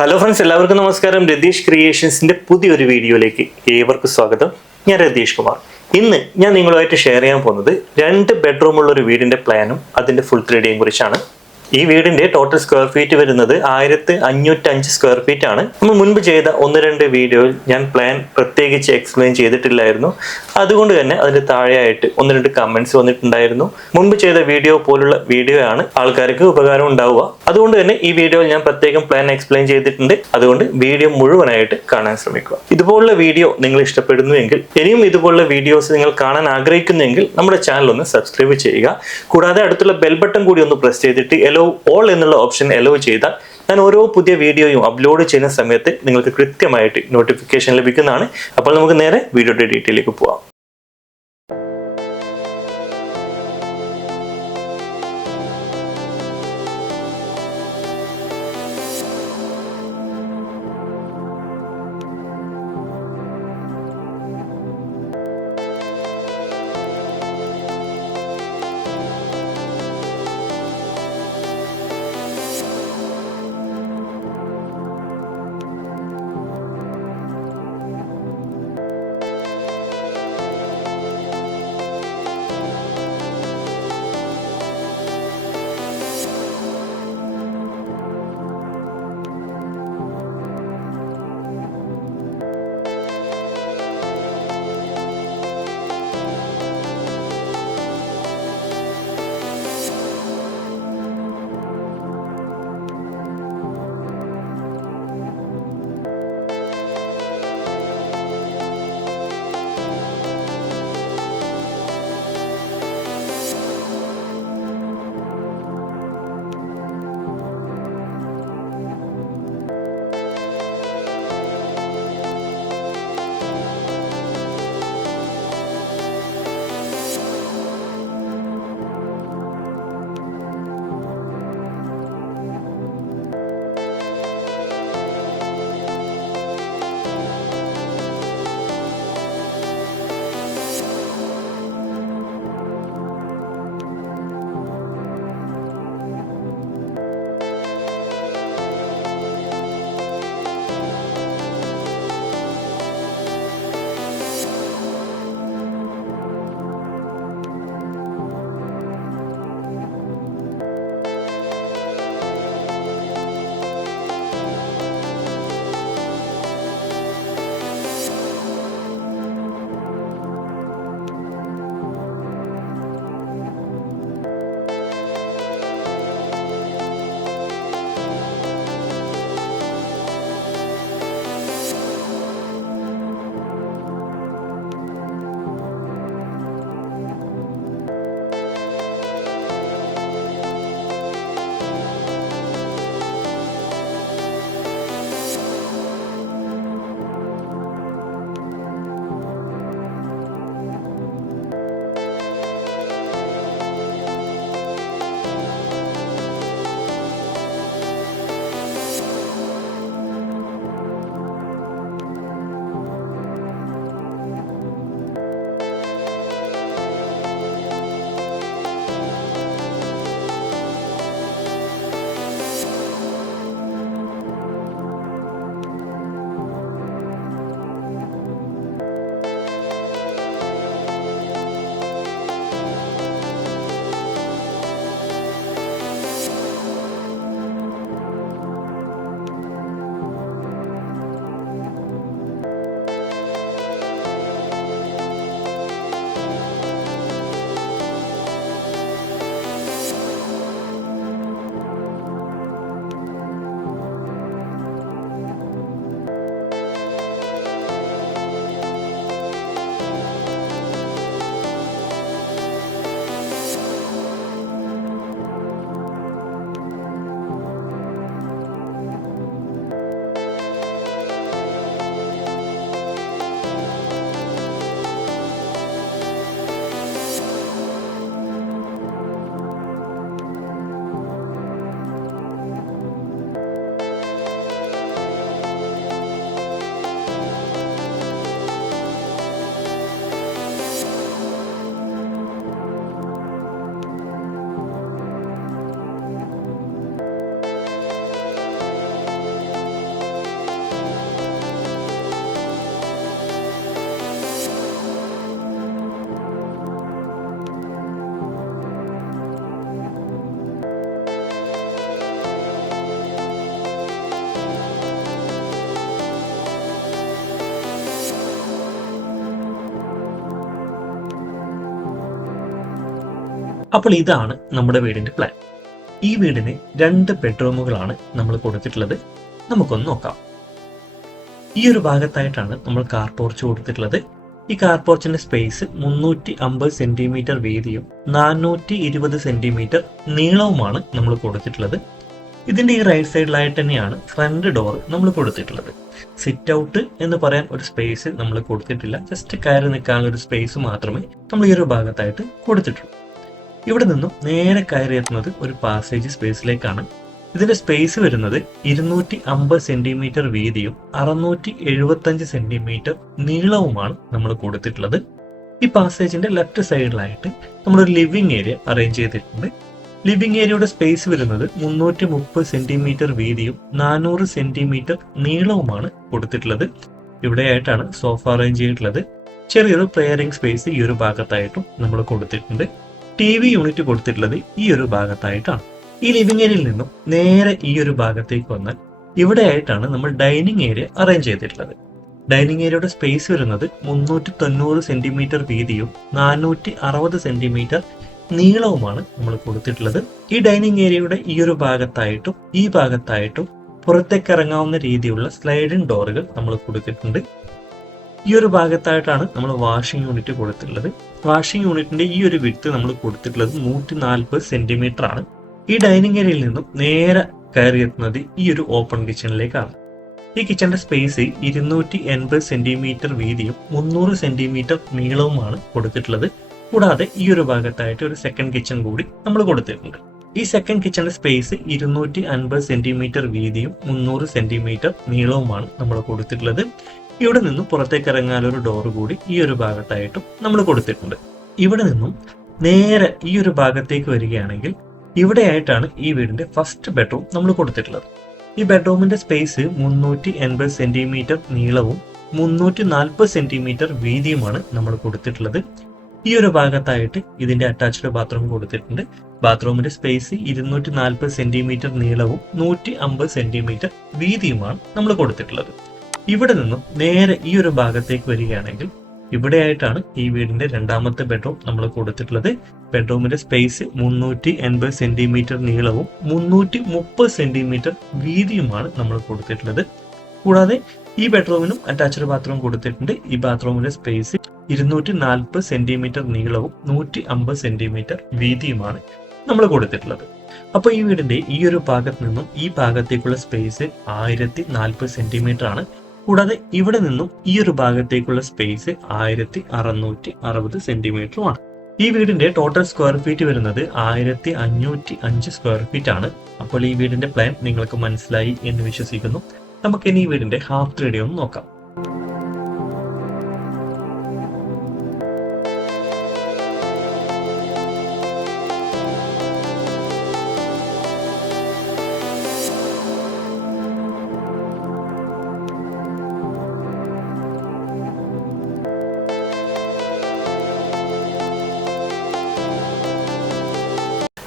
Hello friends, എല്ലാവർക്കും നമസ്കാരം. രതീഷ് ക്രിയേഷൻസിന്റെ പുതിയൊരു വീഡിയോയിലേക്ക് ഏവർക്കും സ്വാഗതം. ഞാൻ രതീഷ് കുമാർ. ഇന്ന് ഞാൻ നിങ്ങളുമായിട്ട് ഷെയർ ചെയ്യാൻ പോകുന്നത് 2 ബെഡ്റൂമുള്ള ഒരു വീടിന്റെ പ്ലാനും അതിന്റെ ഫുൾ 3Dയും കുറിച്ചാണ്. ഈ വീടിന്റെ ടോട്ടൽ സ്ക്വയർ ഫീറ്റ് വരുന്നത് 1505 സ്ക്വയർ ഫീറ്റ് ആണ്. നമ്മൾ മുൻപ് ചെയ്ത 1-2 വീഡിയോയിൽ ഞാൻ പ്ലാൻ പ്രത്യേകിച്ച് എക്സ്പ്ലെയിൻ ചെയ്തിട്ടില്ലായിരുന്നു. അതുകൊണ്ട് തന്നെ അതിന്റെ താഴെയായിട്ട് 1-2 കമന്റ്സ് വന്നിട്ടുണ്ടായിരുന്നു. മുൻപ് ചെയ്ത വീഡിയോ പോലുള്ള വീഡിയോ ആണ് ആൾക്കാർക്ക് ഉപകാരം ഉണ്ടാവുക. അതുകൊണ്ട് തന്നെ ഈ വീഡിയോയിൽ ഞാൻ പ്രത്യേകം പ്ലാൻ എക്സ്പ്ലെയിൻ ചെയ്തിട്ടുണ്ട്. അതുകൊണ്ട് വീഡിയോ മുഴുവനായിട്ട് കാണാൻ ശ്രമിക്കുക. ഇതുപോലുള്ള വീഡിയോ നിങ്ങൾ ഇഷ്ടപ്പെടുന്നുവെങ്കിൽ, ഇനിയും ഇതുപോലുള്ള വീഡിയോസ് നിങ്ങൾ കാണാൻ ആഗ്രഹിക്കുന്നുവെങ്കിൽ നമ്മുടെ ചാനൽ ഒന്ന് സബ്സ്ക്രൈബ് ചെയ്യുക. കൂടാതെ അടുത്തുള്ള ബെൽ ബട്ടൺ കൂടി ഒന്ന് പ്രസ് ചെയ്തിട്ട് ഓൾ എന്നുള്ള ഓപ്ഷൻ എലോ ചെയ്താൽ ഞാൻ ഓരോ പുതിയ വീഡിയോയും അപ്ലോഡ് ചെയ്യുന്ന സമയത്ത് നിങ്ങൾക്ക് കൃത്യമായിട്ട് നോട്ടിഫിക്കേഷൻ ലഭിക്കുന്നതാണ്. അപ്പോൾ നമുക്ക് നേരെ വീഡിയോയുടെ ഡീറ്റെയിലേക്ക് പോവാം. അപ്പോൾ ഇതാണ് നമ്മുടെ വീടിന്റെ പ്ലാൻ. ഈ വീടിന് 2 ബെഡ്റൂമുകളാണ് നമ്മൾ കൊടുത്തിട്ടുള്ളത്. നമുക്കൊന്ന് നോക്കാം. ഈ ഒരു ഭാഗത്തായിട്ടാണ് നമ്മൾ കാർ പോർച്ച് കൊടുത്തിട്ടുള്ളത്. ഈ കാർ പോർച്ചിന്റെ സ്പേസ് 350 സെന്റിമീറ്റർ വീതിയും 420 സെന്റിമീറ്റർ നീളവുമാണ് നമ്മൾ കൊടുത്തിട്ടുള്ളത്. ഇതിന്റെ ഈ റൈറ്റ് സൈഡിലായിട്ട് തന്നെയാണ് ഫ്രണ്ട് ഡോർ നമ്മൾ കൊടുത്തിട്ടുള്ളത്. സിറ്റ് ഔട്ട് എന്ന് പറയാൻ ഒരു സ്പേസ് നമ്മൾ കൊടുത്തിട്ടില്ല. ജസ്റ്റ് കയറി നിൽക്കാനുള്ള ഒരു സ്പേസ് മാത്രമേ നമ്മൾ ഈ ഒരു ഭാഗത്തായിട്ട് കൊടുത്തിട്ടുള്ളൂ. ഇവിടെ നിന്നും നേരെ കയറി എത്തുന്നത് ഒരു പാസേജ് സ്പേസിലേക്കാണ്. ഇതിന്റെ സ്പേസ് വരുന്നത് 250 സെന്റിമീറ്റർ വീതിയും 675 സെന്റിമീറ്റർ നീളവുമാണ് നമ്മൾ കൊടുത്തിട്ടുള്ളത്. ഈ പാസേജിന്റെ ലെഫ്റ്റ് സൈഡിലായിട്ട് നമ്മളൊരു ലിവിംഗ് ഏരിയ അറേഞ്ച് ചെയ്തിട്ടുണ്ട്. ലിവിംഗ് ഏരിയയുടെ സ്പേസ് വരുന്നത് 330 സെന്റിമീറ്റർ വീതിയും 400 സെന്റിമീറ്റർ നീളവുമാണ് കൊടുത്തിട്ടുള്ളത്. ഇവിടെയായിട്ടാണ് സോഫ അറേഞ്ച് ചെയ്തിട്ടുള്ളത്. ചെറിയൊരു പ്രെയറിംഗ് സ്പേസ് ഈ ഒരു ഭാഗത്തായിട്ടും നമ്മൾ കൊടുത്തിട്ടുണ്ട്. TV യൂണിറ്റ് കൊടുത്തിട്ടുള്ളത് ഈ ഒരു ഭാഗത്തായിട്ടാണ്. ഈ ലിവിംഗ് ഏരിയയിൽ നിന്നും നേരെ ഈ ഒരു ഭാഗത്തേക്ക് വന്നാൽ ഇവിടെയായിട്ടാണ് നമ്മൾ ഡൈനിങ് ഏരിയ അറേഞ്ച് ചെയ്തിട്ടുള്ളത്. ഡൈനിങ് ഏരിയയുടെ സ്പേസ് വരുന്നത് 390 സെന്റിമീറ്റർ വീതിയും 460 സെന്റിമീറ്റർ നീളവുമാണ് നമ്മൾ കൊടുത്തിട്ടുള്ളത്. ഈ ഡൈനിങ് ഏരിയയുടെ ഈ ഒരു ഭാഗത്തായിട്ടും ഈ ഭാഗത്തായിട്ടും പുറത്തേക്ക് ഇറങ്ങാവുന്ന രീതിയിലുള്ള സ്ലൈഡിംഗ് ഡോറുകൾ നമ്മൾ കൊടുത്തിട്ടുണ്ട്. ഈ ഒരു ഭാഗത്തായിട്ടാണ് നമ്മൾ വാഷിംഗ് യൂണിറ്റ് കൊടുത്തിട്ടുള്ളത്. വാഷിംഗ് യൂണിറ്റിന്റെ ഈ ഒരു വിഡ്ത്ത് നമ്മൾ കൊടുത്തിട്ടുള്ളത് 140 സെന്റിമീറ്റർ ആണ്. ഈ ഡൈനിങ് ഏരിയയിൽ നിന്നും നേരെ കയറി എത്തുന്നത് ഈ ഒരു ഓപ്പൺ കിച്ചണിലേക്കാണ്. ഈ കിച്ചണിന്റെ സ്പേസ് 280 സെന്റിമീറ്റർ വീതിയും 300 സെന്റിമീറ്റർ നീളവുമാണ് കൊടുത്തിട്ടുള്ളത്. കൂടാതെ ഈ ഒരു ഭാഗത്തായിട്ട് ഒരു സെക്കൻഡ് കിച്ചൺ കൂടി നമ്മൾ കൊടുത്തിട്ടുണ്ട്. ഈ സെക്കൻഡ് കിച്ചണിന്റെ സ്പേസ് 250 സെന്റിമീറ്റർ വീതിയും 300 സെന്റിമീറ്റർ നീളവുമാണ് നമ്മൾ കൊടുത്തിട്ടുള്ളത്. ഇവിടെ നിന്നും പുറത്തേക്ക് ഇറങ്ങാനൊരു ഡോർ കൂടി ഈ ഒരു ഭാഗത്തായിട്ടും നമ്മൾ കൊടുത്തിട്ടുണ്ട്. ഇവിടെ നിന്നും നേരെ ഈ ഒരു ഭാഗത്തേക്ക് വരികയാണെങ്കിൽ ഇവിടെയായിട്ടാണ് ഈ വീടിന്റെ ഫസ്റ്റ് ബെഡ്റൂം നമ്മൾ കൊടുത്തിട്ടുള്ളത്. ഈ ബെഡ്റൂമിന്റെ സ്പേസ് 380 സെന്റിമീറ്റർ നീളവും 340 സെന്റിമീറ്റർ വീതിയുമാണ് നമ്മൾ കൊടുത്തിട്ടുള്ളത്. ഈ ഒരു ഭാഗത്തായിട്ട് ഇതിന്റെ അറ്റാച്ച്ഡ് ബാത്റൂം കൊടുത്തിട്ടുണ്ട്. ബാത്റൂമിന്റെ സ്പേസ് 240 സെന്റിമീറ്റർ നീളവും 150 സെന്റിമീറ്റർ വീതിയുമാണ് നമ്മൾ കൊടുത്തിട്ടുള്ളത്. ഇവിടെ നിന്നും നേരെ ഈ ഒരു ഭാഗത്തേക്ക് വരികയാണെങ്കിൽ ഇവിടെയായിട്ടാണ് ഈ വീടിന്റെ രണ്ടാമത്തെ ബെഡ്റൂം നമ്മൾ കൊടുത്തിട്ടുള്ളത്. ബെഡ്റൂമിന്റെ സ്പേസ് 380 സെന്റിമീറ്റർ നീളവും 330 സെന്റിമീറ്റർ വീതിയുമാണ് നമ്മൾ കൊടുത്തിട്ടുള്ളത്. കൂടാതെ ഈ ബെഡ്റൂമിനും അറ്റാച്ച്ഡ് ബാത്റൂം കൊടുത്തിട്ടുണ്ട്. ഈ ബാത്റൂമിന്റെ സ്പേസ് 240 സെന്റിമീറ്റർ നീളവും 150 സെന്റിമീറ്റർ വീതിയുമാണ് നമ്മൾ കൊടുത്തിട്ടുള്ളത്. അപ്പോൾ ഈ വീടിന്റെ ഈ ഒരു ഭാഗത്ത് നിന്നും ഈ ഭാഗത്തേക്കുള്ള സ്പേസ് 1040 സെന്റിമീറ്റർ ആണ്. കൂടാതെ ഇവിടെ നിന്നും ഈ ഒരു ഭാഗത്തേക്കുള്ള സ്പേസ് 1660 സെന്റിമീറ്ററുമാണ്. ഈ വീടിന്റെ ടോട്ടൽ സ്ക്വയർ ഫീറ്റ് വരുന്നത് 1505 സ്ക്വയർ ഫീറ്റ് ആണ്. അപ്പോൾ ഈ വീടിന്റെ പ്ലാൻ നിങ്ങൾക്ക് മനസ്സിലായി എന്ന് വിശ്വസിക്കുന്നു. നമുക്കിനി ഈ വീടിന്റെ ഹാഫ് 3D ഒന്ന് നോക്കാം.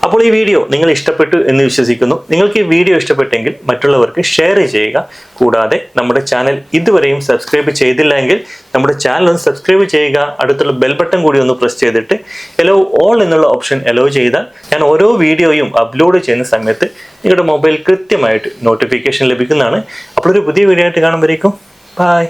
അപ്പോൾ ഈ വീഡിയോ നിങ്ങൾ ഇഷ്ടപ്പെട്ടു എന്ന് വിശ്വസിക്കുന്നു. നിങ്ങൾക്ക് ഈ വീഡിയോ ഇഷ്ടപ്പെട്ടെങ്കിൽ മറ്റുള്ളവർക്ക് ഷെയർ ചെയ്യുക. കൂടാതെ നമ്മുടെ ചാനൽ ഇതുവരെയും സബ്സ്ക്രൈബ് ചെയ്തില്ലെങ്കിൽ നമ്മുടെ ചാനൽ ഒന്ന് സബ്സ്ക്രൈബ് ചെയ്യുക. അടുത്തുള്ള ബെൽ ബട്ടൺ കൂടി ഒന്ന് പ്രസ് ചെയ്തിട്ട് എലോ ഓൾ എന്നുള്ള ഓപ്ഷൻ എലോ ചെയ്താൽ ഞാൻ ഓരോ വീഡിയോയും അപ്ലോഡ് ചെയ്യുന്ന സമയത്ത് നിങ്ങളുടെ മൊബൈൽ കൃത്യമായിട്ട് നോട്ടിഫിക്കേഷൻ ലഭിക്കുന്നതാണ്. അപ്പോൾ ഒരു പുതിയ വീഡിയോ ആയിട്ട് കാണുമ്പോഴേക്കും ബൈ.